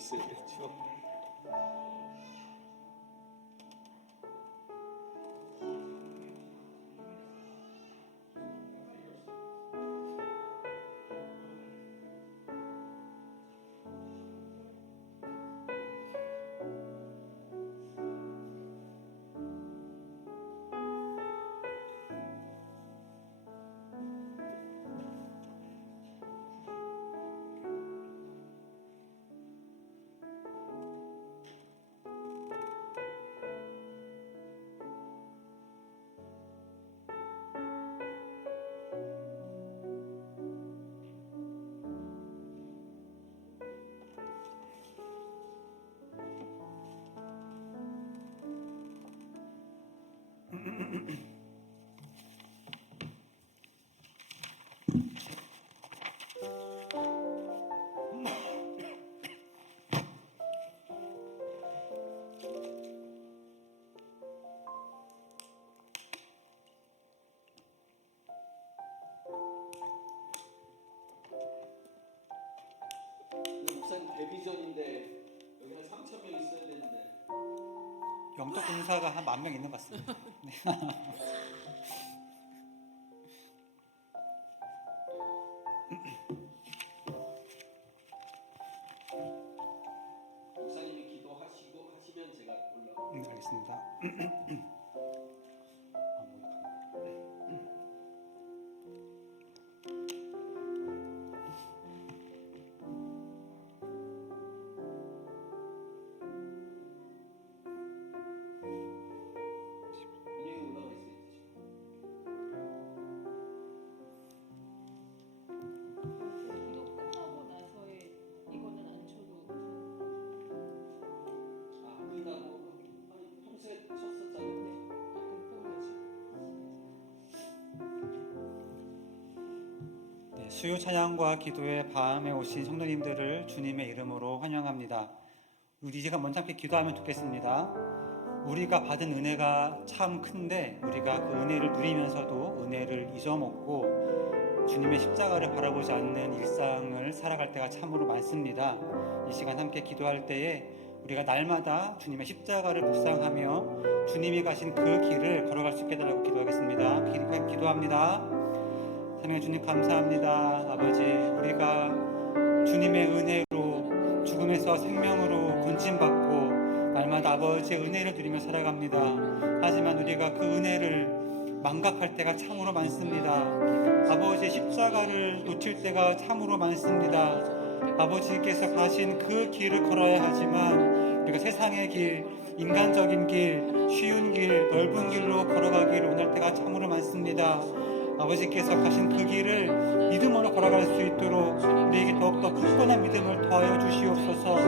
있어야겠죠. 목사님 데뷔전인데 여기는 3,000명 있어야 되는데 영적 군사가 한 10,000명 있는 것 같습니다. 네. 목사님이 기도하시고 하시면 제가 올라가요. 알겠습니다. 인형이 올라가 있어요. 기도 끝나고 나서의 이거는 안 쳐도 아, 보인다고 평소에 쳤었잖아요. 네, 수요 찬양과 기도의 밤에 오신 성도님들을 주님의 이름으로 환영합니다. 우리 제가 먼저 함께 기도하면 좋겠습니다. 우리가 받은 은혜가 참 큰데 우리가 그 은혜를 누리면서도 은혜를 잊어먹고 주님의 십자가를 바라보지 않는 일상을 살아갈 때가 참으로 많습니다. 이 시간 함께 기도할 때에 우리가 날마다 주님의 십자가를 묵상하며 주님이 가신 그 길을 걸어갈 수 있게 해달라고 기도하겠습니다. 기도합니다. 하나님 주님 감사합니다. 아버지, 우리가 주님의 은혜로 죽음에서 생명으로 건진받고 날마다 아버지의 은혜를 누리며 살아갑니다. 하지만 우리가 그 은혜를 망각할 때가 참으로 많습니다. 아버지의 십자가를 놓칠 때가 참으로 많습니다. 아버지께서 가신 그 길을 걸어야 하지만 우리가 세상의 길, 인간적인 길, 쉬운 길, 넓은 길로 걸어가기를 원할 때가 참으로 많습니다. 아버지께서 가신 그 길을 믿음으로 걸어갈 수 있도록 우리에게 더욱더 굳건한 믿음을 더하여 주시옵소서.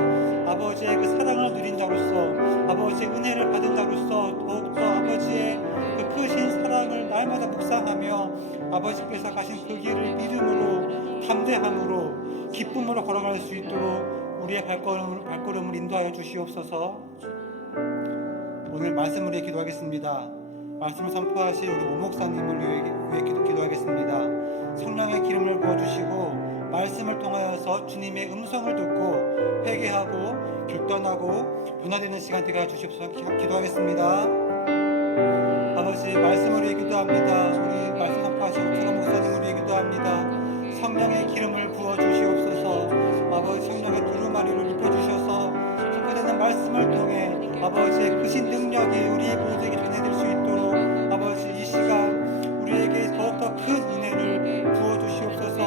아버지의 그 사랑을 누린 자로서, 아버지의 은혜를 받은 자로서 더욱더 아버지의 그 크신 사랑을 날마다 묵상하며 아버지께서 가신 그 길을 믿음으로, 담대함으로, 기쁨으로 걸어갈 수 있도록 우리의 발걸음을 인도하여 주시옵소서. 오늘 말씀을 위해 기도하겠습니다. 말씀을 선포하실 우리 오 목사님을 위해 기도하겠습니다. 성령의 기름을 부어주시고 말씀을 통하여서 주님의 음성을 듣고 회개하고 결단하고 변화되는 시간 되게 해주시옵소서. 기도하겠습니다. 아버지, 말씀을 위해 기도합니다. 우리 말씀 선포하실 우리 목사님을 위해 기도합니다. 성령의 기름을 부어주시옵소서. 아버지, 성령의 두루마리를 입혀주셔서 선포되는 말씀을 통해 아버지의 크신 능력이 우리 모두에게 전해질 수 있도록 아버지, 이 시간 우리에게 더욱더 큰 은혜를 부어주시옵소서.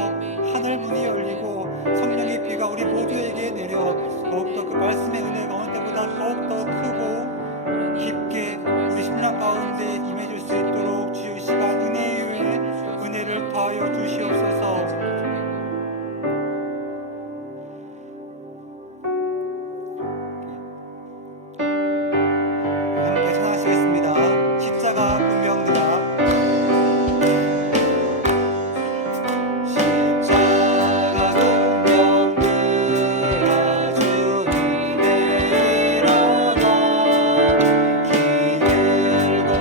하늘 문이 열리고 성령의 비가 우리 모두에게 내려 더욱더 그 말씀의 은혜가 어느 때보다 더욱더 크고 깊게 우리 심령 가운데 임해질 수 있도록 주의 시간 은혜 위에 은혜를 더하여 주시옵소서.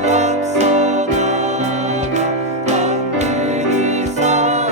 앞서 나가 담대히 서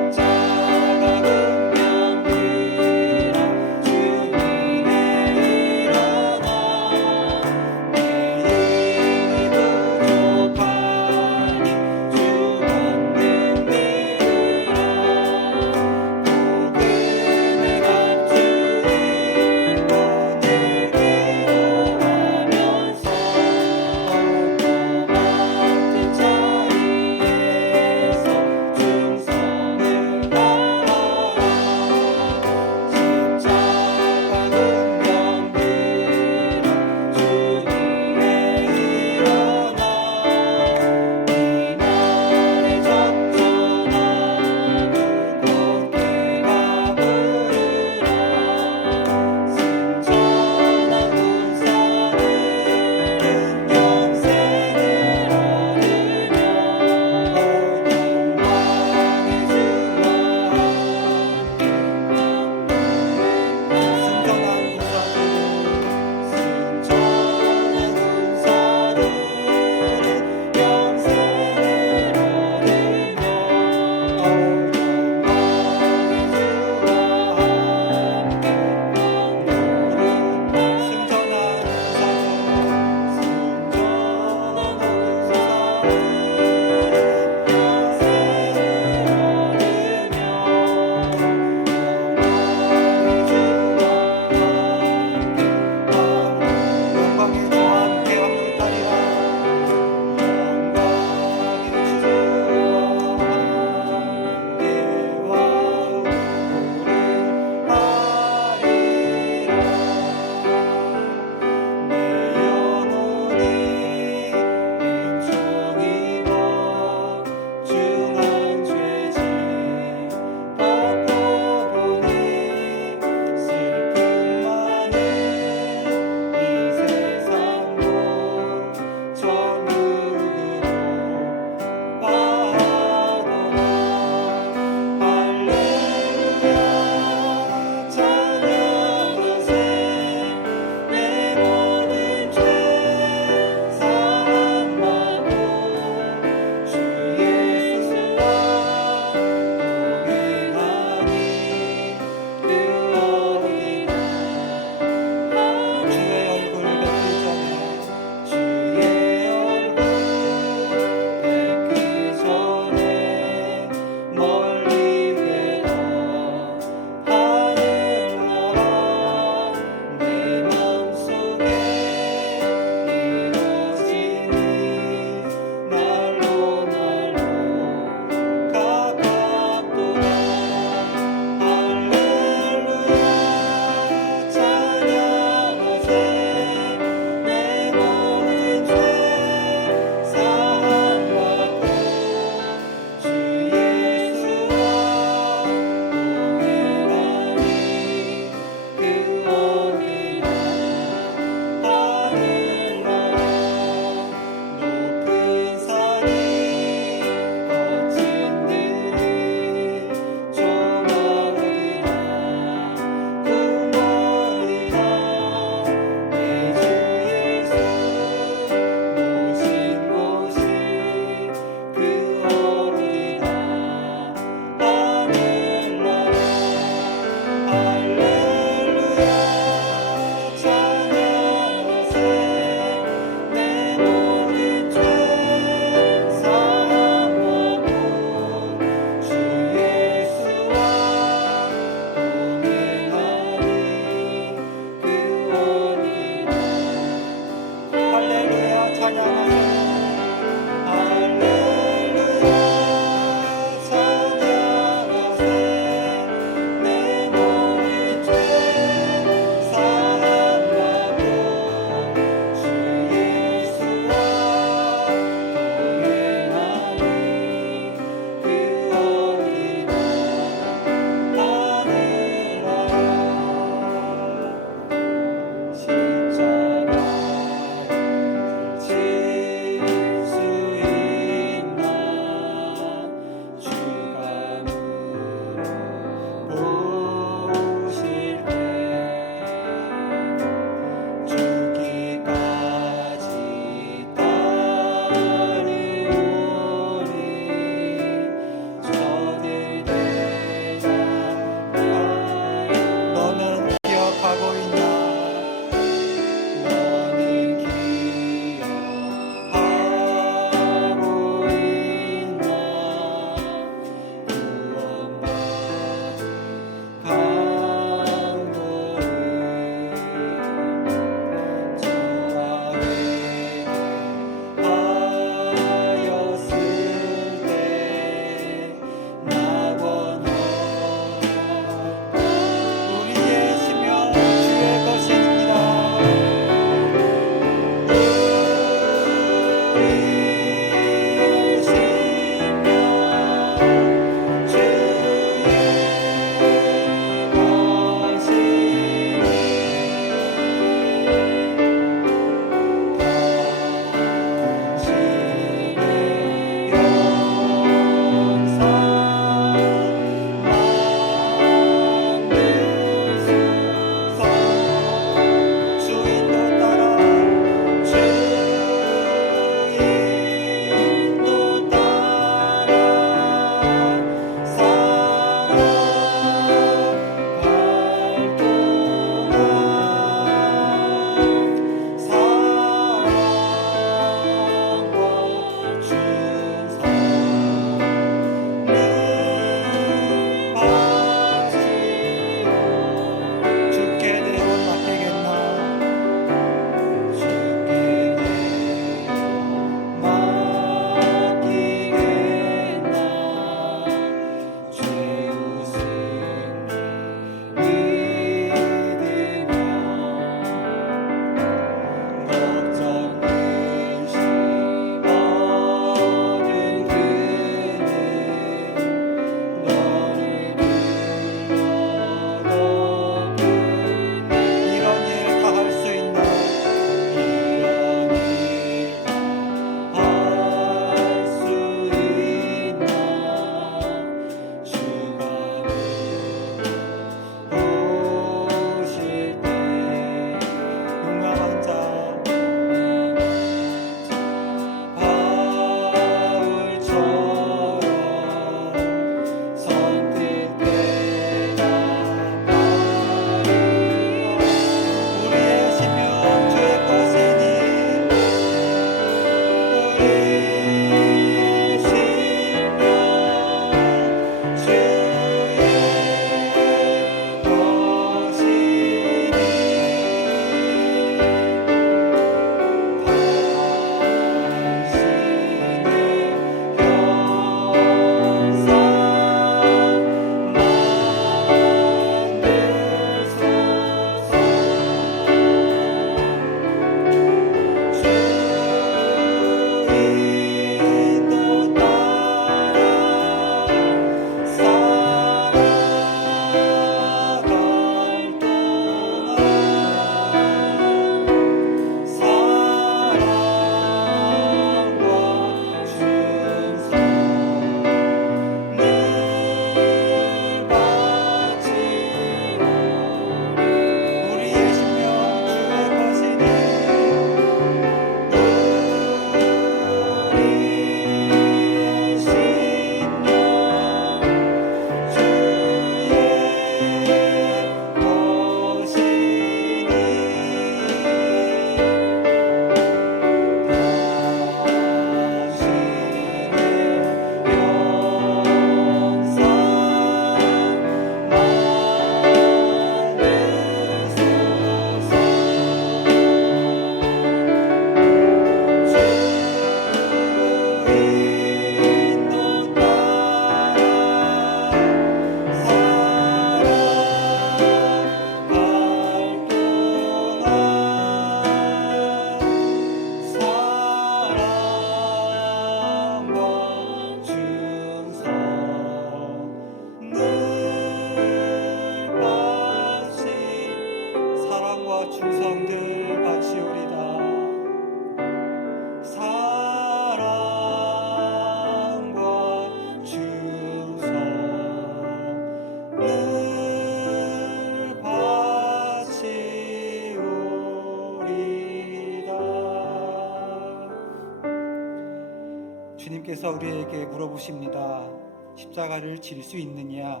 주님께서 우리에게 물어보십니다. 십자가를 질 수 있느냐?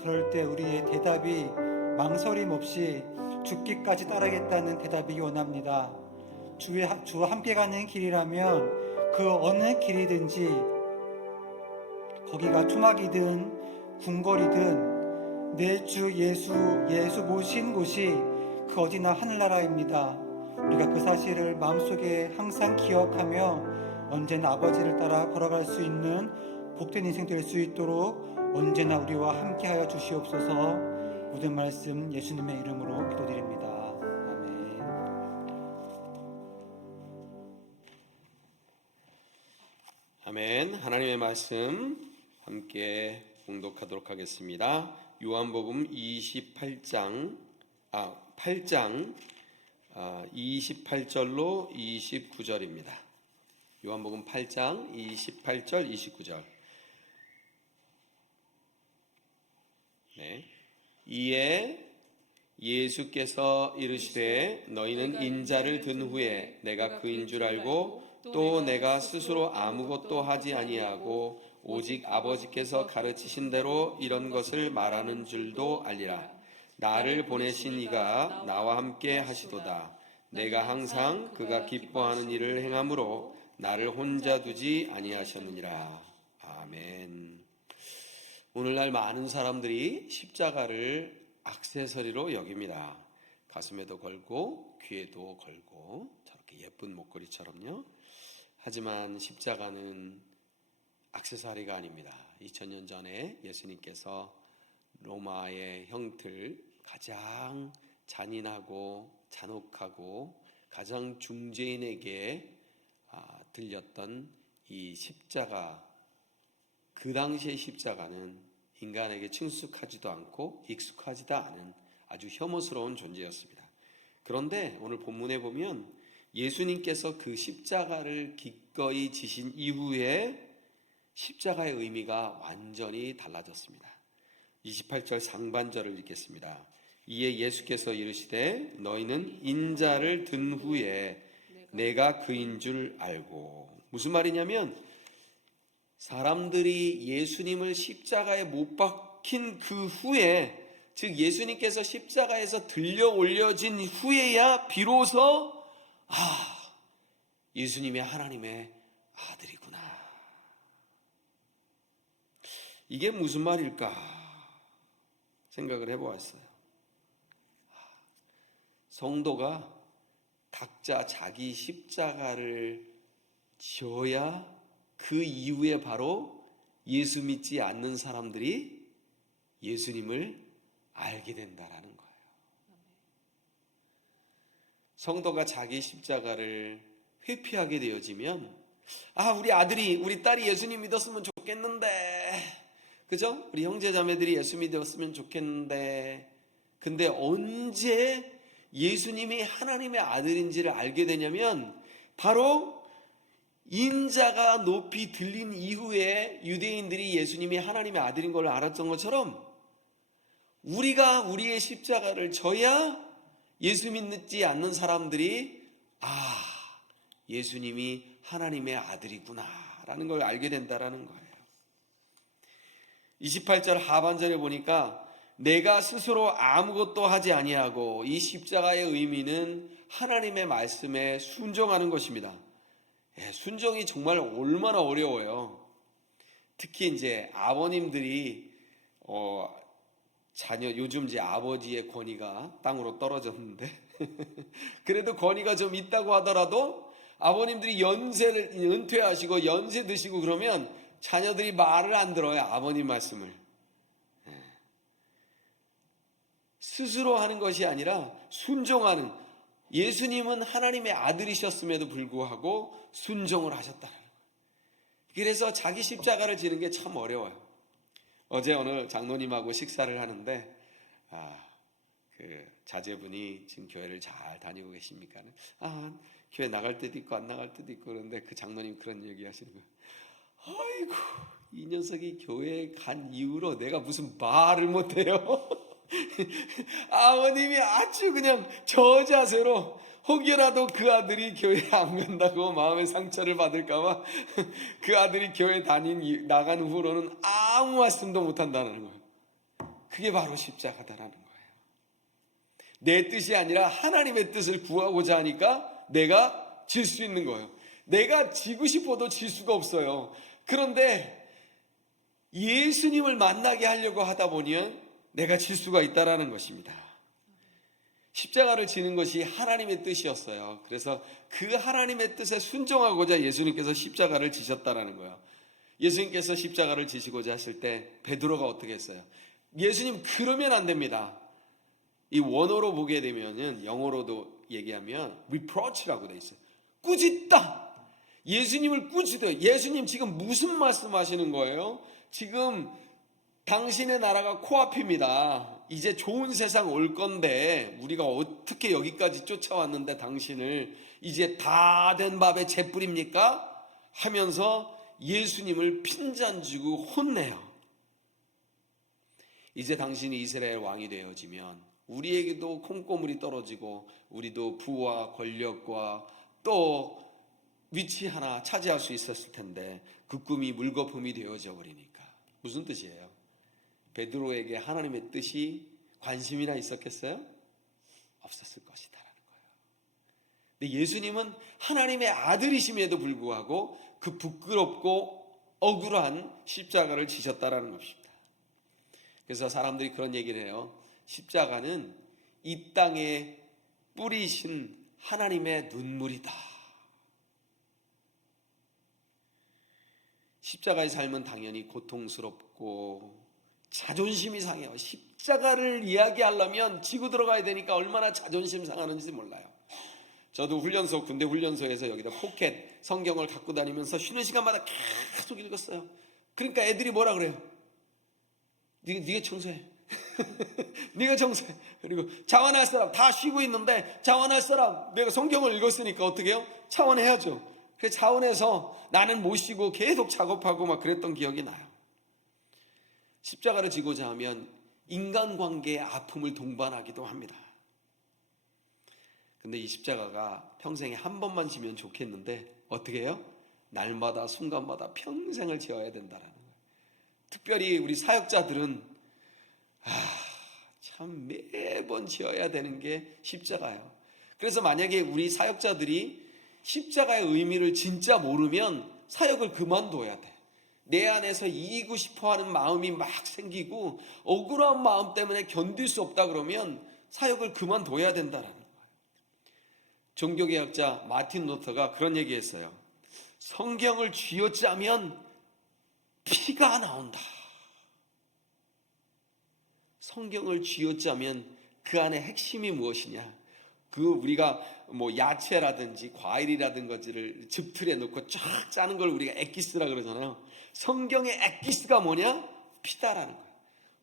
그럴 때 우리의 대답이 망설임 없이 죽기까지 따르겠다는 대답이기 원합니다. 주와 함께 가는 길이라면 그 어느 길이든지, 거기가 투막이든 궁궐이든 내 주 예수 모신 곳이 그 어디나 하늘나라입니다. 우리가 그 사실을 마음속에 항상 기억하며 언제나 아버지를 따라 걸어갈 수 있는 복된 인생 될 수 있도록 언제나 우리와 함께하여 주시옵소서. 모든 말씀 예수님의 이름으로 기도드립니다. 아멘. 아멘. 하나님의 말씀 함께 봉독하도록 하겠습니다. 요한복음 8장 28절로 29절입니다. 요한복음 8장 28절 29절. 네. 이에 예수께서 이르시되 너희는 인자를 든 후에 내가 그인 줄 알고 또 내가 스스로 아무것도 하지 아니하고 오직 아버지께서 가르치신 대로 이런 것을 말하는 줄도 알리라. 나를 보내신 이가 나와 함께 하시도다. 내가 항상 그가 기뻐하는 일을 행함으로 나를 혼자 두지 아니하셨느니라. 아멘. 오늘날 많은 사람들이 십자가를 액세서리로 여깁니다. 가슴에도 걸고 귀에도 걸고 저렇게 예쁜 목걸이처럼요. 하지만 십자가는 액세서리가 아닙니다. 2000년 전에 예수님께서 로마의 형틀, 가장 잔인하고 잔혹하고 가장 중죄인에게 들렸던 이 십자가, 그 당시의 십자가는 인간에게 친숙하지도 않고 익숙하지도 않은 아주 혐오스러운 존재였습니다. 그런데 오늘 본문에 보면 예수님께서 그 십자가를 기꺼이 지신 이후에 십자가의 의미가 완전히 달라졌습니다. 28절 상반절을 읽겠습니다. 이에 예수께서 이르시되 너희는 인자를 든 후에 내가 그인 줄 알고. 무슨 말이냐면 사람들이 예수님을 십자가에 못 박힌 그 후에, 즉 예수님께서 십자가에서 들려 올려진 후에야 비로소 예수님이 하나님의 아들이구나. 이게 무슨 말일까 생각을 해보았어요. 성도가 각자 자기 십자가를 지어야 그 이후에 바로 예수 믿지 않는 사람들이 예수님을 알게 된다라는 거예요. 성도가 자기 십자가를 회피하게 되어지면 우리 아들이, 우리 딸이 예수님 믿었으면 좋겠는데, 그죠? 우리 형제 자매들이 예수 믿었으면 좋겠는데, 근데 언제 예수님이 하나님의 아들인지를 알게 되냐면 바로 인자가 높이 들린 이후에 유대인들이 예수님이 하나님의 아들인 걸 알았던 것처럼 우리가 우리의 십자가를 져야 예수 믿지 않는 사람들이 예수님이 하나님의 아들이구나 라는 걸 알게 된다라는 거예요. 28절 하반절에 보니까 내가 스스로 아무것도 하지 아니하고, 이 십자가의 의미는 하나님의 말씀에 순종하는 것입니다. 순종이 정말 얼마나 어려워요. 특히 이제 아버님들이 요즘 이제 아버지의 권위가 땅으로 떨어졌는데 그래도 권위가 좀 있다고 하더라도 아버님들이 연세를 은퇴하시고 연세 드시고 그러면 자녀들이 말을 안 들어요. 아버님 말씀을 스스로 하는 것이 아니라 순종하는, 예수님은 하나님의 아들이셨음에도 불구하고 순종을 하셨다. 그래서 자기 십자가를 지는 게 참 어려워요. 어제 오늘 장로님하고 식사를 하는데 그 자제분이 지금 교회를 잘 다니고 계십니까? 교회 나갈 때도 있고 안 나갈 때도 있고. 그런데 그 장로님 그런 얘기 하시는 거예요. 아이고, 이 녀석이 교회에 간 이후로 내가 무슨 말을 못해요. 아버님이 아주 그냥 저 자세로 혹여라도 그 아들이 교회 안 간다고 마음의 상처를 받을까봐 그 아들이 교회 나간 후로는 아무 말씀도 못한다는 거예요. 그게 바로 십자가다라는 거예요. 내 뜻이 아니라 하나님의 뜻을 구하고자 하니까 내가 질 수 있는 거예요. 내가 지고 싶어도 질 수가 없어요. 그런데 예수님을 만나게 하려고 하다 보니 내가 질 수가 있다라는 것입니다. 십자가를 지는 것이 하나님의 뜻이었어요. 그래서 그 하나님의 뜻에 순종하고자 예수님께서 십자가를 지셨다라는 거예요. 예수님께서 십자가를 지시고자 하실 때 베드로가 어떻게 했어요? 예수님 그러면 안 됩니다. 이 원어로 보게 되면은 영어로도 얘기하면 reproach라고 돼 있어요. 꾸짖다. 예수님을 꾸짖어요. 예수님 지금 무슨 말씀하시는 거예요? 지금 당신의 나라가 코앞입니다. 이제 좋은 세상 올 건데 우리가 어떻게 여기까지 쫓아왔는데 당신을 이제 다 된 밥에 재 뿌립니까? 하면서 예수님을 핀잔주고 혼내요. 이제 당신이 이스라엘 왕이 되어지면 우리에게도 콩고물이 떨어지고 우리도 부와 권력과 또 위치 하나 차지할 수 있었을 텐데 그 꿈이 물거품이 되어져 버리니까. 무슨 뜻이에요? 베드로에게 하나님의 뜻이 관심이나 있었겠어요? 없었을 것이다라는 거예요. 근데 예수님은 하나님의 아들이심에도 불구하고 그 부끄럽고 억울한 십자가를 지셨다라는 것입니다. 그래서 사람들이 그런 얘기를 해요. 십자가는 이 땅에 뿌리신 하나님의 눈물이다. 십자가의 삶은 당연히 고통스럽고 자존심이 상해요. 십자가를 이야기하려면 지고 들어가야 되니까 얼마나 자존심 상하는지 몰라요. 저도 훈련소, 군대 훈련소에서 여기다 포켓 성경을 갖고 다니면서 쉬는 시간마다 계속 읽었어요. 그러니까 애들이 뭐라 그래요? 네가 청소해. 네가 청소해. 그리고 자원할 사람 다 쉬고 있는데 자원할 사람 내가 성경을 읽었으니까 어떻게 해요? 자원해야죠. 그래서 자원해서 나는 못 쉬고 계속 작업하고 막 그랬던 기억이 나요. 십자가를 지고자 하면 인간관계의 아픔을 동반하기도 합니다. 근데 이 십자가가 평생에 한 번만 지면 좋겠는데 어떻게 해요? 날마다 순간마다 평생을 지어야 된다라는 거예요. 특별히 우리 사역자들은 참 매번 지어야 되는 게 십자가예요. 그래서 만약에 우리 사역자들이 십자가의 의미를 진짜 모르면 사역을 그만둬야 돼. 내 안에서 이기고 싶어하는 마음이 막 생기고 억울한 마음 때문에 견딜 수 없다 그러면 사역을 그만둬야 된다라는 거예요. 종교개혁자 마틴 루터가 그런 얘기했어요. 성경을 쥐어짜면 피가 나온다. 성경을 쥐어짜면 그 안에 핵심이 무엇이냐? 우리가 뭐 야채라든지 과일이라든지를 즙틀에 넣고 쫙 짜는 걸 우리가 엑기스라 그러잖아요. 성경의 엑기스가 뭐냐? 피다라는 거예요.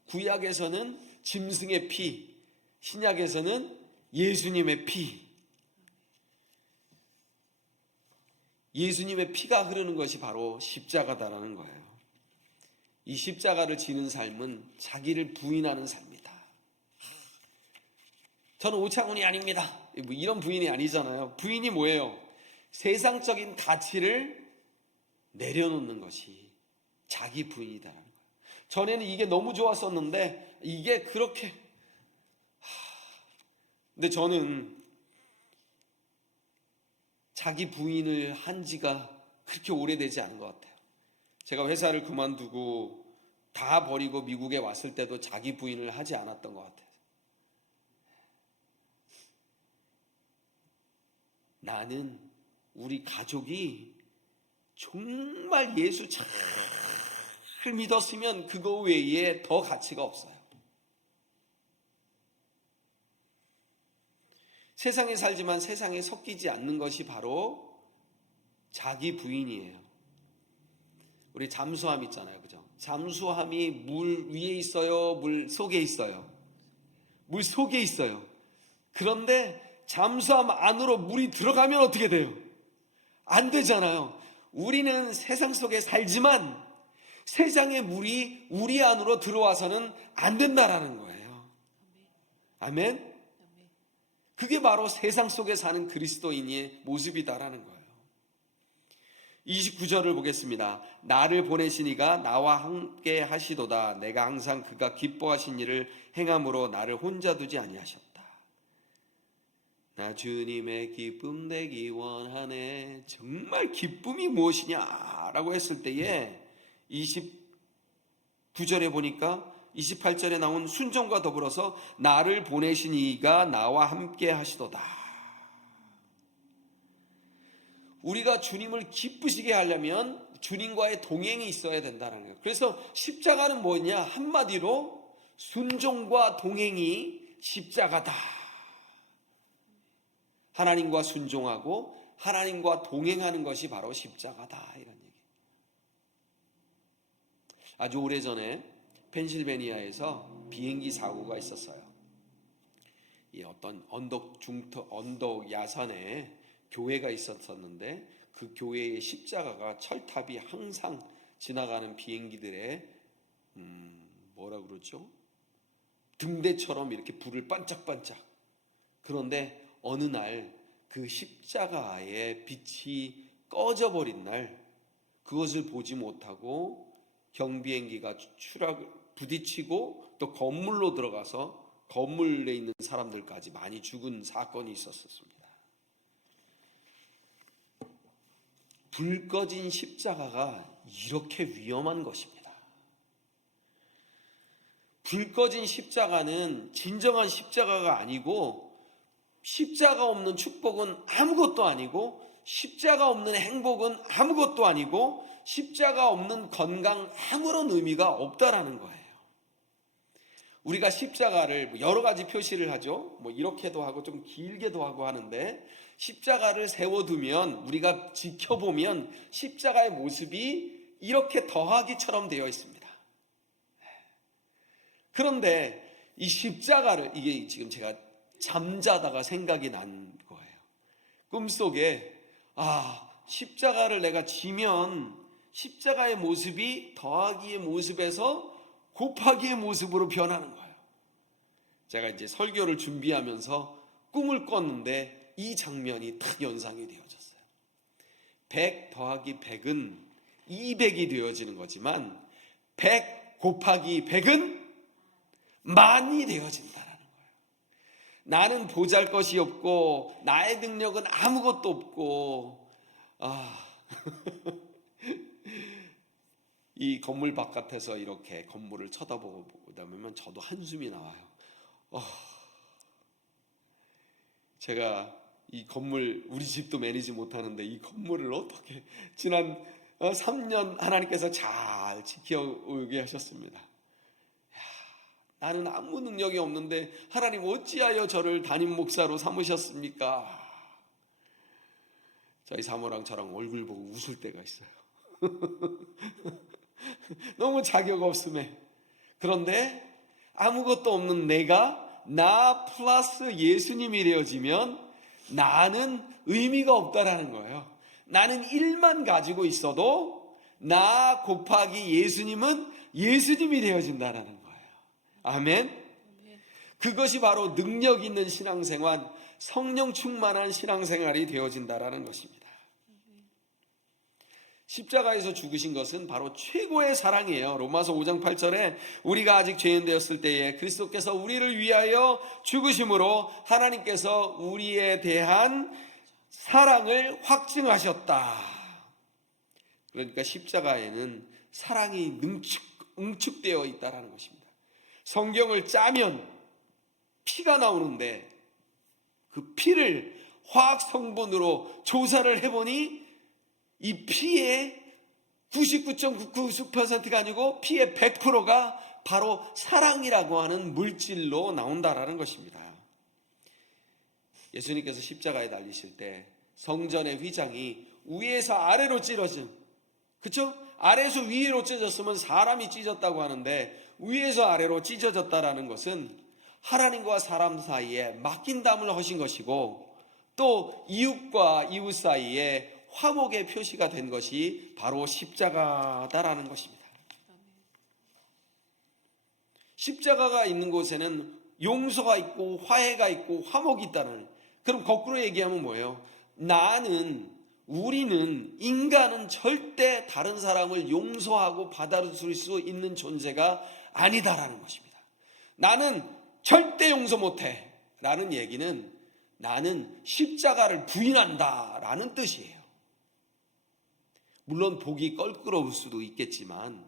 구약에서는 짐승의 피, 신약에서는 예수님의 피. 예수님의 피가 흐르는 것이 바로 십자가다라는 거예요. 이 십자가를 지는 삶은 자기를 부인하는 삶이다. 저는 오창훈이 아닙니다. 뭐 이런 부인이 아니잖아요. 부인이 뭐예요? 세상적인 가치를 내려놓는 것이 자기 부인이다라는 거예요. 전에는 이게 너무 좋았었는데 이게 그렇게 근데 저는 자기 부인을 한 지가 그렇게 오래되지 않은 것 같아요. 제가 회사를 그만두고 다 버리고 미국에 왔을 때도 자기 부인을 하지 않았던 것 같아요. 나는 우리 가족이 정말 예수 잘 믿었으면 그거 외에 더 가치가 없어요. 세상에 살지만 세상에 섞이지 않는 것이 바로 자기 부인이에요. 우리 잠수함 있잖아요. 그죠? 잠수함이 물 위에 있어요? 물 속에 있어요? 물 속에 있어요. 그런데 잠수함 안으로 물이 들어가면 어떻게 돼요? 안 되잖아요. 우리는 세상 속에 살지만 세상의 물이 우리 안으로 들어와서는 안 된다라는 거예요. 아멘? 그게 바로 세상 속에 사는 그리스도인의 모습이다라는 거예요. 29절을 보겠습니다. 나를 보내신 이가 나와 함께 하시도다. 내가 항상 그가 기뻐하신 일을 행함으로 나를 혼자 두지 아니하셨다. 나 주님의 기쁨 내기 원하네. 정말 기쁨이 무엇이냐라고 했을 때에 29절에 보니까 28절에 나온 순종과 더불어서 나를 보내신 이가 나와 함께 하시도다. 우리가 주님을 기쁘시게 하려면 주님과의 동행이 있어야 된다는 거예요. 그래서 십자가는 뭐냐? 한마디로 순종과 동행이 십자가다. 하나님과 순종하고 하나님과 동행하는 것이 바로 십자가다, 이런 얘기. 아주 오래전에 펜실베니아에서 비행기 사고가 있었어요. 이 어떤 언덕 야산에 교회가 있었었는데 그 교회의 십자가가 철탑이 항상 지나가는 비행기들의 뭐라 그러죠? 등대처럼 이렇게 불을 반짝반짝. 그런데 어느 날 그 십자가의 빛이 꺼져버린 날, 그것을 보지 못하고 경비행기가 부딪히고 또 건물로 들어가서 건물에 있는 사람들까지 많이 죽은 사건이 있었습니다. 불 꺼진 십자가가 이렇게 위험한 것입니다. 불 꺼진 십자가는 진정한 십자가가 아니고, 십자가 없는 축복은 아무것도 아니고, 십자가 없는 행복은 아무것도 아니고, 십자가 없는 건강 아무런 의미가 없다라는 거예요. 우리가 십자가를 여러 가지 표시를 하죠. 뭐 이렇게도 하고 좀 길게도 하고 하는데, 십자가를 세워두면, 우리가 지켜보면 십자가의 모습이 이렇게 더하기처럼 되어 있습니다. 그런데 이 십자가를, 이게 지금 제가 잠자다가 생각이 난 거예요. 꿈속에 십자가를 내가 지면 십자가의 모습이 더하기의 모습에서 곱하기의 모습으로 변하는 거예요. 제가 이제 설교를 준비하면서 꿈을 꿨는데 이 장면이 딱 연상이 되어졌어요. 100 더하기 100은 200이 되어지는 거지만 100 곱하기 100은 만이 되어진다라는 거예요. 나는 보잘것이 없고 나의 능력은 아무것도 없고 이 건물 바깥에서 이렇게 건물을 쳐다보다 보면 저도 한숨이 나와요. 제가 이 건물, 우리 집도 매니지 못하는데 이 건물을 어떻게 지난 3년 하나님께서 잘 지켜오게 하셨습니다. 나는 아무 능력이 없는데 하나님 어찌하여 저를 담임 목사로 삼으셨습니까? 저희 사모랑 저랑 얼굴 보고 웃을 때가 있어요. 너무 자격 없음에. 그런데 아무것도 없는 내가 나 플러스 예수님이 되어지면 나는 의미가 없다라는 거예요. 나는 1만 가지고 있어도 나 곱하기 예수님은 예수님이 되어진다라는 거예요. 아멘. 그것이 바로 능력 있는 신앙생활, 성령 충만한 신앙생활이 되어진다라는 것입니다. 십자가에서 죽으신 것은 바로 최고의 사랑이에요. 로마서 5장 8절에 우리가 아직 죄인 되었을 때에 그리스도께서 우리를 위하여 죽으심으로 하나님께서 우리에 대한 사랑을 확증하셨다. 그러니까 십자가에는 사랑이 응축되어 있다는 것입니다. 성경을 짜면 피가 나오는데 그 피를 화학 성분으로 조사를 해보니 이 피의 99.99%가 아니고 피의 100%가 바로 사랑이라고 하는 물질로 나온다라는 것입니다. 예수님께서 십자가에 달리실 때 성전의 휘장이 위에서 아래로 찢어진, 그렇죠? 아래에서 위로 찢어졌으면 사람이 찢었다고 하는데 위에서 아래로 찢어졌다라는 것은 하나님과 사람 사이에 맡긴담을 하신 것이고 또 이웃과 이웃 사이에 화목의 표시가 된 것이 바로 십자가다라는 것입니다. 십자가가 있는 곳에는 용서가 있고 화해가 있고 화목이 있다는, 그럼 거꾸로 얘기하면 뭐예요? 우리는, 인간은 절대 다른 사람을 용서하고 받아줄 수 있는 존재가 아니다라는 것입니다. 나는 절대 용서 못해 라는 얘기는 나는 십자가를 부인한다 라는 뜻이에요. 물론 복이 껄끄러울 수도 있겠지만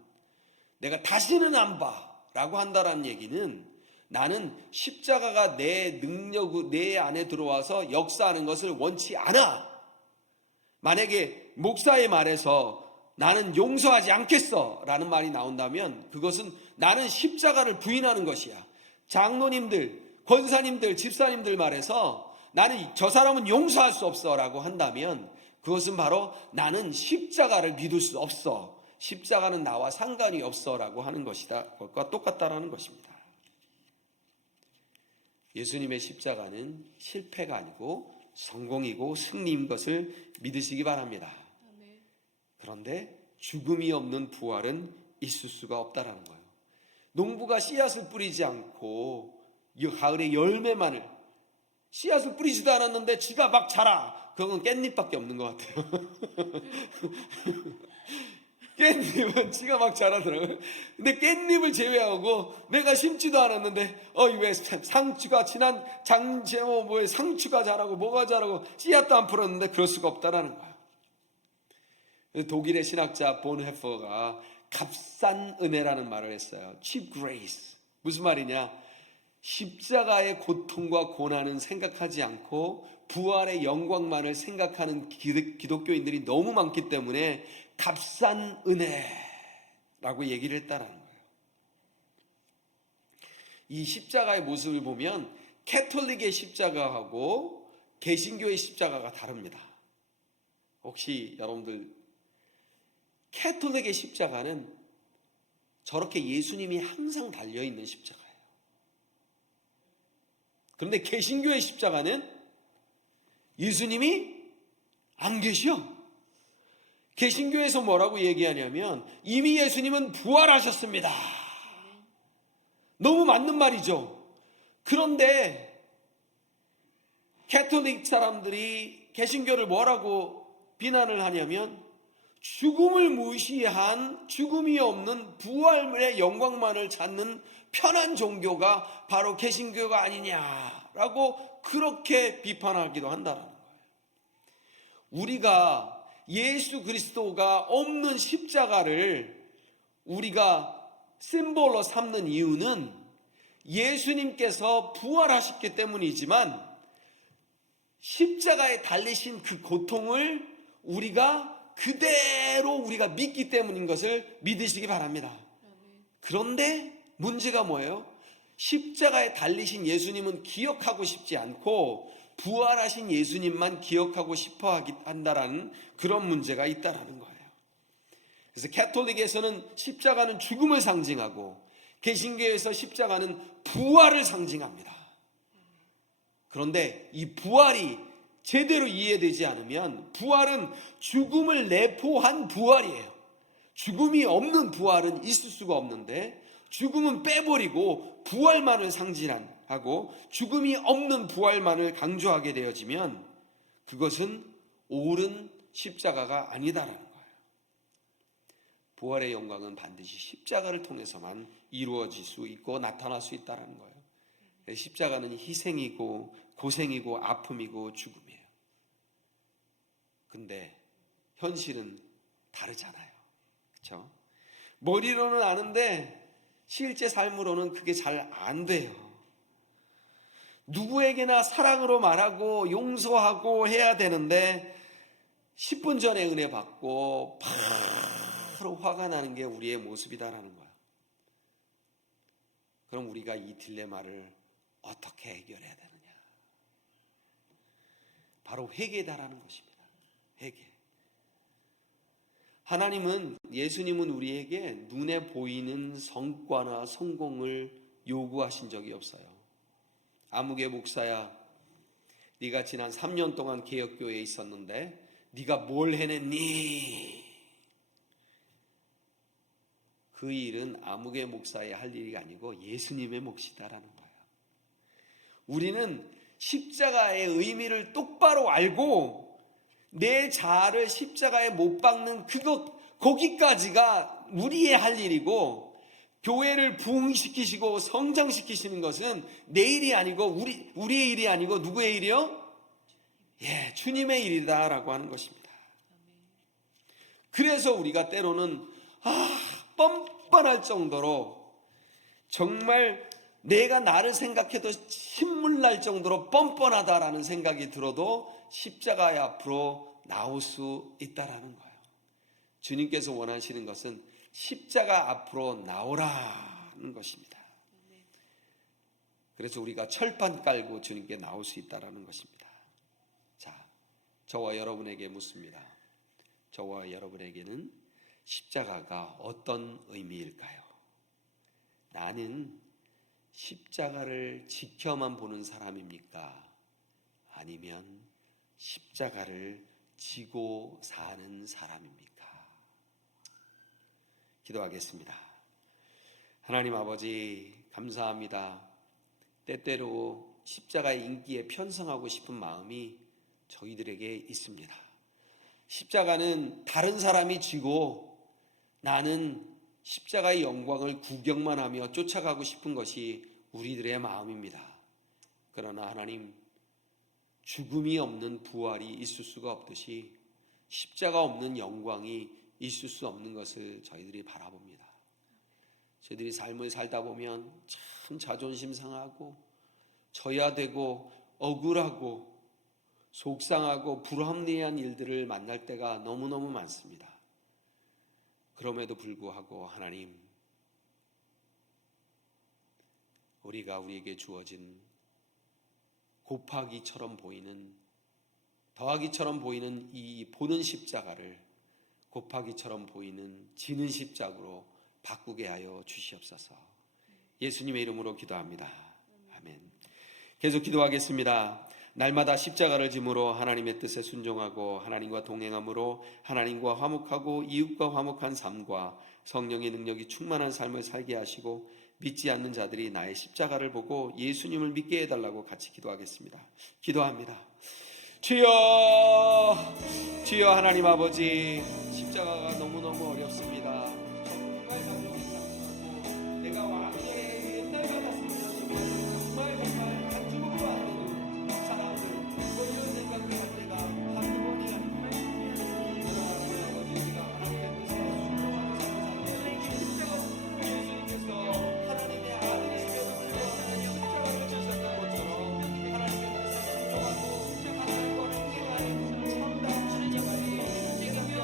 내가 다시는 안 봐 라고 한다라는 얘기는 나는 십자가가 내 능력, 내 안에 들어와서 역사하는 것을 원치 않아. 만약에 목사의 말에서 나는 용서하지 않겠어 라는 말이 나온다면 그것은 나는 십자가를 부인하는 것이야. 장로님들, 권사님들, 집사님들 말에서 나는 저 사람은 용서할 수 없어 라고 한다면 그것은 바로 나는 십자가를 믿을 수 없어. 십자가는 나와 상관이 없어 라고 하는 것이다. 그것과 똑같다라는 것입니다. 예수님의 십자가는 실패가 아니고 성공이고 승리인 것을 믿으시기 바랍니다. 아멘. 그런데 죽음이 없는 부활은 있을 수가 없다라는 거예요. 농부가 씨앗을 뿌리지 않고 이 가을에 열매만을 씨앗을 뿌리지도 않았는데 쥐가 막 자라. 그건 깻잎밖에 없는 것 같아요. 깻잎은 쥐가 막 자라더라고요. 근데 깻잎을 제외하고 내가 심지도 않았는데 왜 상추가 지난 장제모 뭐에 상추가 자라고 뭐가 자라고 씨앗도 안 풀었는데 그럴 수가 없다라는 거야. 독일의 신학자 본헤퍼가 값싼 은혜라는 말을 했어요. cheap grace. 무슨 말이냐? 십자가의 고통과 고난은 생각하지 않고 부활의 영광만을 생각하는 기독교인들이 너무 많기 때문에 값싼 은혜라고 얘기를 했다라는 거예요. 이 십자가의 모습을 보면 캐톨릭의 십자가하고 개신교의 십자가가 다릅니다. 혹시 여러분들 캐톨릭의 십자가는 저렇게 예수님이 항상 달려있는 십자가예요. 그런데 개신교의 십자가는 예수님이 안 계셔. 개신교에서 뭐라고 얘기하냐면 이미 예수님은 부활하셨습니다. 너무 맞는 말이죠. 그런데 캐톨릭 사람들이 개신교를 뭐라고 비난을 하냐면 죽음을 무시한 죽음이 없는 부활의 영광만을 찾는 편한 종교가 바로 개신교가 아니냐라고 그렇게 비판하기도 한다는 거예요. 우리가 예수 그리스도가 없는 십자가를 우리가 심볼로 삼는 이유는 예수님께서 부활하셨기 때문이지만 십자가에 달리신 그 고통을 우리가 그대로 우리가 믿기 때문인 것을 믿으시기 바랍니다. 그런데 문제가 뭐예요? 십자가에 달리신 예수님은 기억하고 싶지 않고 부활하신 예수님만 기억하고 싶어 한다라는 그런 문제가 있다라는 거예요. 그래서 캐톨릭에서는 십자가는 죽음을 상징하고 개신교에서 십자가는 부활을 상징합니다. 그런데 이 부활이 제대로 이해되지 않으면 부활은 죽음을 내포한 부활이에요. 죽음이 없는 부활은 있을 수가 없는데 죽음은 빼버리고 부활만을 상징하고 죽음이 없는 부활만을 강조하게 되어지면 그것은 옳은 십자가가 아니다라는 거예요. 부활의 영광은 반드시 십자가를 통해서만 이루어질 수 있고 나타날 수 있다는 거예요. 십자가는 희생이고 고생이고 아픔이고 죽음이에요. 근데 현실은 다르잖아요. 그렇죠? 머리로는 아는데 실제 삶으로는 그게 잘 안 돼요. 누구에게나 사랑으로 말하고 용서하고 해야 되는데 10분 전에 은혜 받고 바로 화가 나는 게 우리의 모습이다라는 거예요. 그럼 우리가 이 딜레마를 어떻게 해결해야 되느냐? 바로 회개다라는 것입니다. 회개. 하나님은, 예수님은 우리에게 눈에 보이는 성과나 성공을 요구하신 적이 없어요. 아무개 목사야, 네가 지난 3년 동안 개혁교회에 있었는데 네가 뭘 해냈니? 그 일은 아무개 목사의 할 일이 아니고 예수님의 몫이다라는 거예요. 우리는 십자가의 의미를 똑바로 알고 내 자아를 십자가에 못 박는 거기까지가 우리의 할 일이고, 교회를 부흥시키시고 성장시키시는 것은 내 일이 아니고 우리의 일이 아니고 누구의 일이요? 주님의 일이다라고 하는 것입니다. 그래서 우리가 때로는 뻔뻔할 정도로, 정말 내가 나를 생각해도 신물 날 정도로 뻔뻔하다라는 생각이 들어도 십자가의 앞으로 나올 수 있다라는 거예요. 주님께서 원하시는 것은 십자가 앞으로 나오라는 것입니다. 그래서 우리가 철판 깔고 주님께 나올 수 있다라는 것입니다. 자, 저와 여러분에게 묻습니다. 저와 여러분에게는 십자가가 어떤 의미일까요? 나는 십자가를 지켜만 보는 사람입니까? 아니면 십자가를 지고 사는 사람입니까? 기도하겠습니다. 하나님 아버지, 감사합니다. 때때로 십자가의 인기에 편성하고 싶은 마음이 저희들에게 있습니다. 십자가는 다른 사람이 지고 나는 십자가의 영광을 구경만 하며 쫓아가고 싶은 것이 우리들의 마음입니다. 그러나 하나님, 죽음이 없는 부활이 있을 수가 없듯이 십자가 없는 영광이 있을 수 없는 것을 저희들이 바라봅니다. 저희들이 삶을 살다 보면 참 자존심 상하고 져야 되고 억울하고 속상하고 불합리한 일들을 만날 때가 너무너무 많습니다. 그럼에도 불구하고 하나님, 우리가 우리에게 주어진 곱하기처럼 보이는, 더하기처럼 보이는 이 보는 십자가를 곱하기처럼 보이는 지는 십자가로 바꾸게 하여 주시옵소서. 예수님의 이름으로 기도합니다. 아멘. 계속 기도하겠습니다. 날마다 십자가를 짐으로 하나님의 뜻에 순종하고 하나님과 동행함으로 하나님과 화목하고 이웃과 화목한 삶과 성령의 능력이 충만한 삶을 살게 하시고, 믿지 않는 자들이 나의 십자가를 보고 예수님을 믿게 해달라고 같이 기도하겠습니다. 기도합니다. 주여, 주여. 하나님 아버지, 십자가가 너무너무 어렵습니다. 정말 가정이 내가 왕의 옛날 받았습니다. 정말 한 주먹도 안 되는 사람들, 이런 생각을 할 때가 한두 번이 아닙니다. 하나님 아버지, 우리가 하나님의 뜻에 순종하는 삶을 살게 예수님께서 하나님의 아들이시면서 십자가를 지셨던 것처럼 하나님의 뜻에 순종하고 하나님과 동행하는 참다운 십자가의 그러므로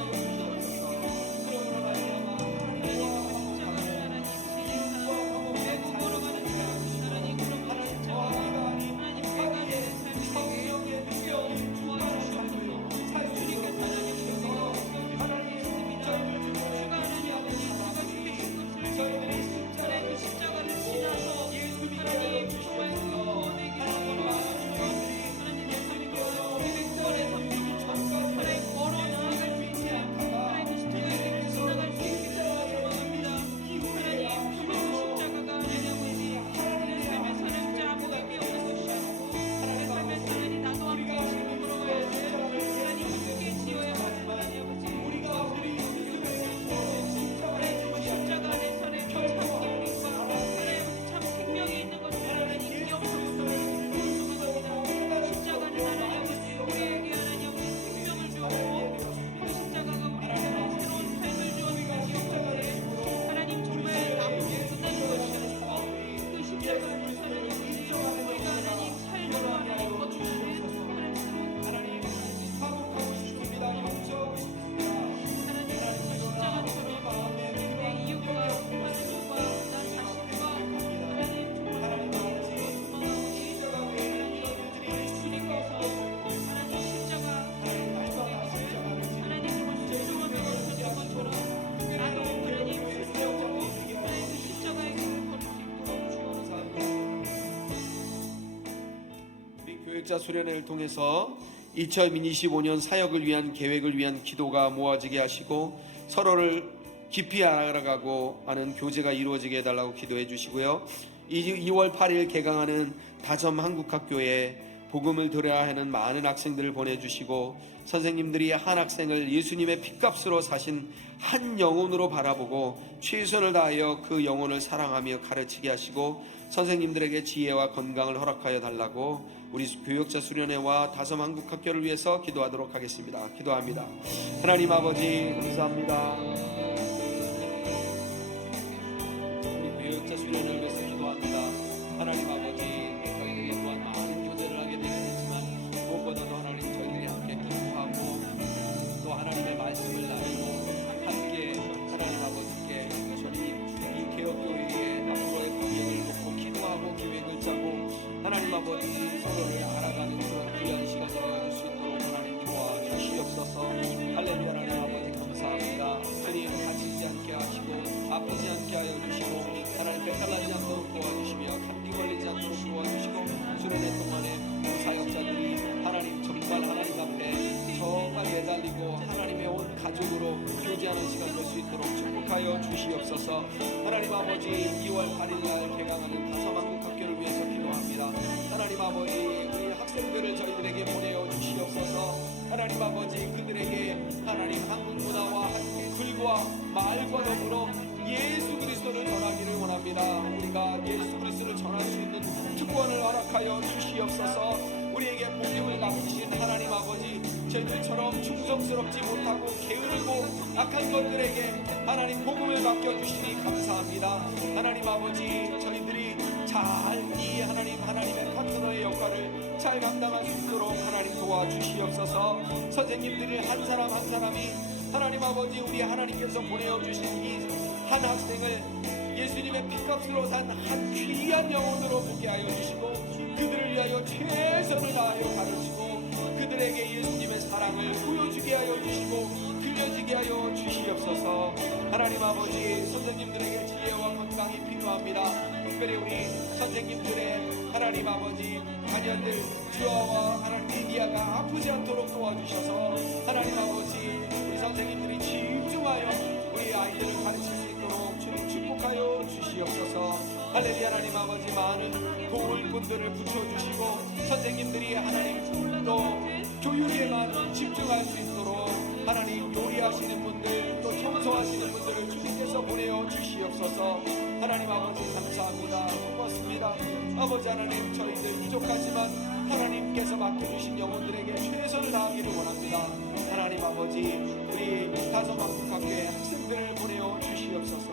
말미암아 하나님과 화목하고 이웃과 화목된 삶을 살게 하시고 하나님 저와 하나님 사이에 성령의 능력이 충만한 삶을 살 수 있게 하나님께서 하나님의 십자가를 주시지 않는 저희들이 십자가를 지나서 예수님을 주시면서 하나님 마음으로 하나님의 삶과 우리의 삶을 하나님 걸어 나아갈 수 있게 하나님 십자가를 지나갈 수 있게 소망합니다. 하나님, 정말 그 십자가가 내 삶의 사랑자 아무도 없는 것이 아니고 내 삶의 사랑이 나도 함께 지고 걸어가야 돼. 하나님 함께 지어야 하는 하나님 아버지, 우리가 우리 하나님 십자가 내 삶의 참 기쁨과 하나님 참 생명이 있는 것을 하나님 기억하고 소망합니다. 십자가는 하나님 아버지 우리에게 하나님 아버지 생명을 주었고, 그 십자가가 우리에게 새로운 삶을 주었음을 기억하되 하나님 정말 나쁘게 끝나는 것이 아니고 그 십자가 안에서 하나님 아버지 우리가 하나님 삶으로 하나님 거듭나는 하나님 새로운 화목하고 싶습니다. 용서하고 싶습니다. 하나님 그 십자가처럼 내 이웃과 하나님과 나 자신과 하나님 정말 소망하오니 하나님 주님께서 하나님 십자가 하나님 정말 순종하며 걸으셨던 것처럼 나도 하나님 순종하고 하나님 그 십자가의 길을 걸을 수 있도록 주옵소서. 우리 교역자 수련회를 통해서 2025년 사역을 위한 계획을 위한 기도가 모아지게 하시고 서로를 깊이 알아가고 하는 교제가 이루어지게 해달라고 기도해 주시고요. 2월 8일 개강하는 다점 한국학교에 복음을 들어야 하는 많은 학생들을 보내주시고 선생님들이 한 학생을 예수님의 핏값으로 사신 한 영혼으로 바라보고 최선을 다하여 그 영혼을 사랑하며 가르치게 하시고 선생님들에게 지혜와 건강을 허락하여 달라고 우리 교역자 수련회와 다섬한국학교를 위해서 기도하도록 하겠습니다. 기도합니다. 하나님 아버지 감사합니다. 우리 교역자 수련회를 위해서 기도합니다. 하나님 아버지 저희들이 또한 많은 교제를 하게 되겠지만 무엇보다도 하나님 저희들이 함께 기도하고 또 하나님의 말씀을 나누고 함께 하나님 아버지께 이 개혁교회의 앞으로의 방향을 놓고 기도하고 계획을 짜고 하나님 아버지 서로를 알아가는 그런 귀한 시간을 가질 수 있도록 하나님 도와주시옵소서. 할렐루야. 하나님 아버지 감사합니다. 주님 다치지 않게 하시고 아프지 않게 하여 주시고 하나님 배탈나지 않도록 도와주시며 감기 걸리지 않도록 도와주시고 수련회 동안에 사역자들이 하나님 정말 하나님 앞에 정말 매달리고 하나님의 온 가족으로 교제하는 시간 될 수 있도록 축복하여 주시옵소서. 하나님 아버지 2월 8일날 개강하는 다섬한국학교를 위해서 기도합니다. 하나님 아버지 우리 학생들을 저희들에게 보내어 주시옵소서. 하나님 아버지 그들에게 하나님 한국 문화와 한국 글과 말과 더불어 예수 그리스도를 전하기를 원합니다. 우리가 예수 그리스도를 전할 수 있는 특권을 허락하여 주시옵소서. 우리에게 복음을 맡기신 하나님 아버지 저희들처럼 충성스럽지 못하고 게으르고 악한 것들에게 하나님 복음을 맡겨주시니 감사합니다. 하나님 아버지 저희들이 잘 이 하나님의 파트너의 역할을 잘 감당할 수 있도록 하나님 도와주시옵소서. 선생님들이 한 사람 한 사람이 하나님 아버지 우리 하나님께서 보내어주신 이 한 학생을 예수님의 핏값으로 산 한 귀한 영혼으로 보게 하여 주시고 그들을 위하여 최선을 다하여 가르치고 그들에게 예수님의 사랑을 보여주게 하여 주시고 들려지게 하여 주시옵소서. 하나님 아버지 선생님들에게 지혜와 건강이 필요합니다. 특별히 우리 선생님들의 하나님 아버지 자녀들 주아와 하나님 리디아가 아프지 않도록 도와주셔서 하나님 아버지 우리 선생님들이 집중하여 우리 아이들을 가르칠 수 있도록 주님 축복하여 주시옵소서. 할렐루야. 하나님 아버지 많은 도울 분들을 붙여주시고 선생님들이 하나님 또 교육에만 집중할 수 있도록 하나님 요리하시는 분들 또 청소하시는 분들을 주님께서 보내어 주시옵소서. 하나님 아버지 감사합니다. 고맙습니다. 아버지 하나님 저희들 부족하지만 하나님께서 맡겨주신 영혼들에게 최선을 다하기를 원합니다. 하나님 아버지 우리 다섬한국학교의 학생들을 보내어 주시옵소서.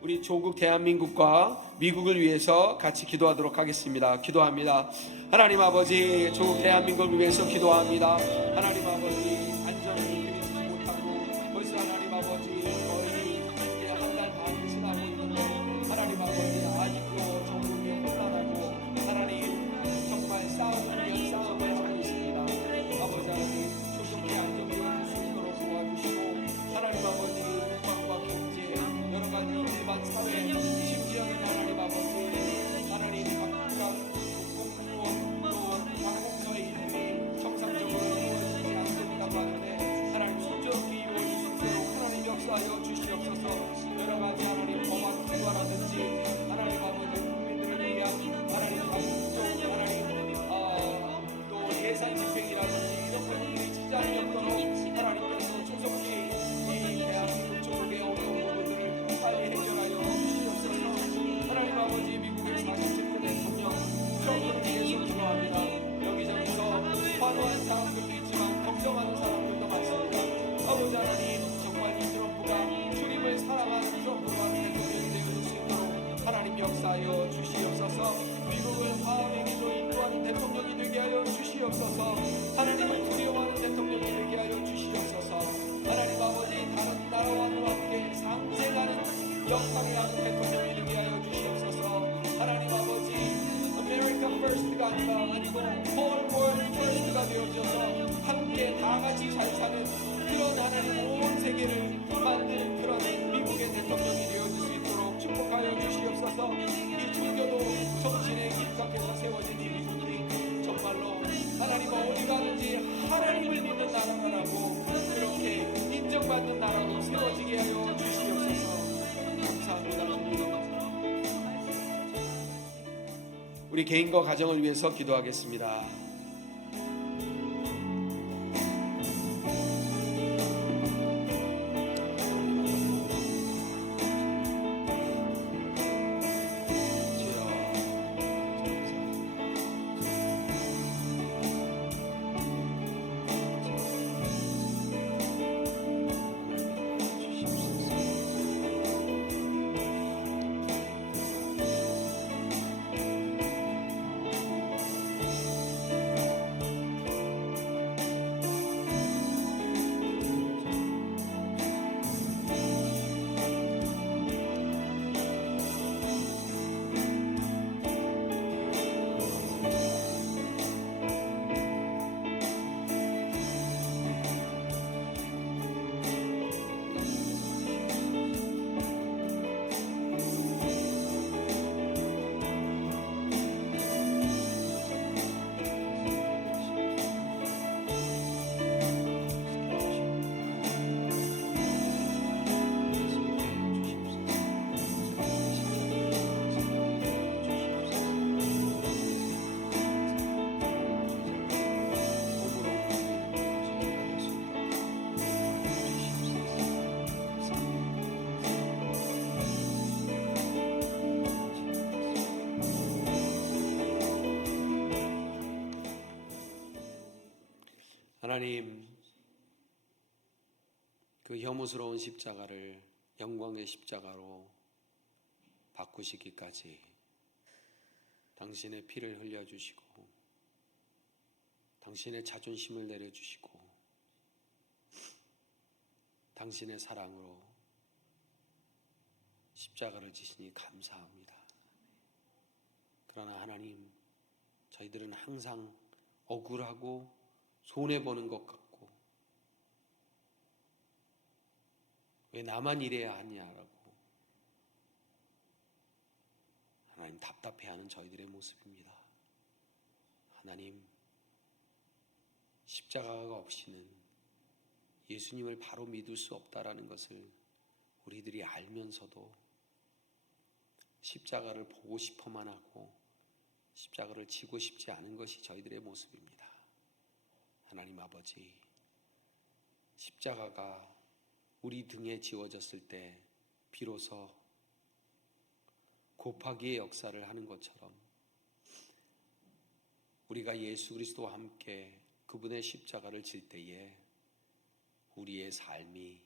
우리 조국 대한민국과 미국을 위해서 같이 기도하도록 하겠습니다. 기도합니다. 하나님 아버지 조국 대한민국을 위해서 기도합니다. 하나님 아버지 안전이 그리지 못하고 벌써 하나님 아버지 거의 한 달 반을 지나고 있는데 하나님 아버지 아직도 전국이 혼란하고 하나님 정말 싸움을 하고 있습니다. 아버지 하나님 조속히 안정되어 수 있도록 도와주시고 하나님 아버지 국방과 경제 여러 가지 일반 사회 심지어는 하나님 아버지 하나님 각각 공무원 또 방공서의 일이 정상적으로 이루어지지 않고 있다고 하는데 하나님 순조롭게 이루어질 수 있도록 하나님 역사하여 주시옵소서. 여러 가지 하나님 법안 통과라든지 하나님 아버지 국민들을 위한 하나님 각종 하나님 또 예산 집행이라든지 이런 부분들이 지장이 없도록 하나님께서 조속히 이 대한민국 쪽의 어려운 부분들을 빨리 해결하여 주시옵소서. 하나님 아버지 미국의 47대 대통령 트럼프를 위해서 기도합니다. 여기저기서 환호한 사람들도 있지만 걱정하는 사람들도 많습니다. 아버지 하나님 정말 이 트럼프가 주님을 사랑하는 트럼프가 대통령이 되어줄 수 있도록 하나님 역사하여 주시옵소서. 미국을 화합의 길로 인도하는 대통령이 되게 하여 주시옵소서. 하나님을 두려워하는 대통령이 되게 하여 주시옵소서. 하나님 아버지 다른 나라와 함께 상생하는 역할을 하는 대통령이 되게 하여 주시옵소서. 하나님 아버지 America First가 아니고 Whole World First가 되어져서 함께 다 같이 잘 사는 그런 하나님 온 세계를 만드는 그런 미국의 대통령이 되어줄 수 있도록 축복하여 주시옵소서. 이 종교도 정신에 입각해서 세워진 이 미국이 정말로 하나님 어디 가든지 하나님을 믿는 나라라고 그렇게 인정받는 나라로 세워지게 하여 주시옵소서. 감사합니다. 주님. 우리 개인과 가정을 위해서 기도하겠습니다. 하나님, 그 혐오스러운 십자가를 영광의 십자가로 바꾸시기까지 당신의 피를 흘려주시고 당신의 자존심을 내려주시고 당신의 사랑으로 십자가를 지시니 감사합니다. 그러나 하나님, 저희들은 항상 억울하고 손해보는 것 같고 왜 나만 이래야 하냐라고 하나님 답답해하는 저희들의 모습입니다. 하나님, 십자가가 없이는 예수님을 바로 믿을 수 없다라는 것을 우리들이 알면서도 십자가를 보고 싶어만 하고 십자가를 지고 싶지 않은 것이 저희들의 모습입니다. 하나님 아버지, 십자가가 우리 등에 지워졌을 때 비로소 곱하기의 역사를 하는 것처럼 우리가 예수 그리스도와 함께 그분의 십자가를 질 때에 우리의 삶이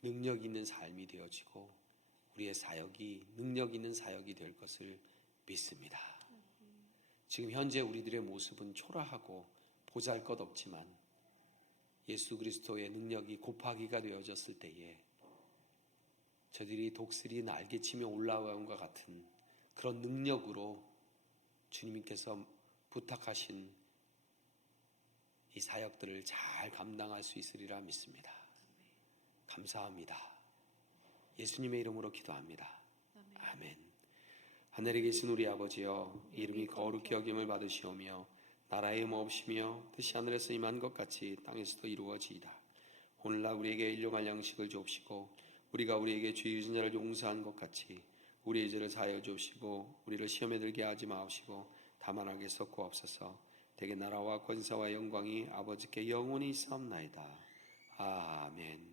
능력 있는 삶이 되어지고 우리의 사역이 능력 있는 사역이 될 것을 믿습니다. 지금 현재 우리들의 모습은 초라하고 보잘것없지만 예수 그리스도의 능력이 곱하기가 되어졌을 때에 저들이 독수리 날개치며 올라간과 같은 그런 능력으로 주님께서 부탁하신 이 사역들을 잘 감당할 수 있으리라 믿습니다. 감사합니다. 예수님의 이름으로 기도합니다. 아멘. 하늘에 계신 우리 아버지여, 이름이 거룩히 여김을 받으시오며 나라의 몹시며 뜻이 하늘에서 임한 것 같이 땅에서도 이루어지이다. 오늘날 우리에게 일용할 양식을 주옵시고 우리가 우리에게 죄 지은 자를 용서한 것 같이 우리의 죄를 사하여 주옵시고 우리를 시험에 들게 하지 마옵시고 다만 악에 섞고 없어서 대개 나라와 권세와 영광이 아버지께 영원히 있사옵나이다. 아멘.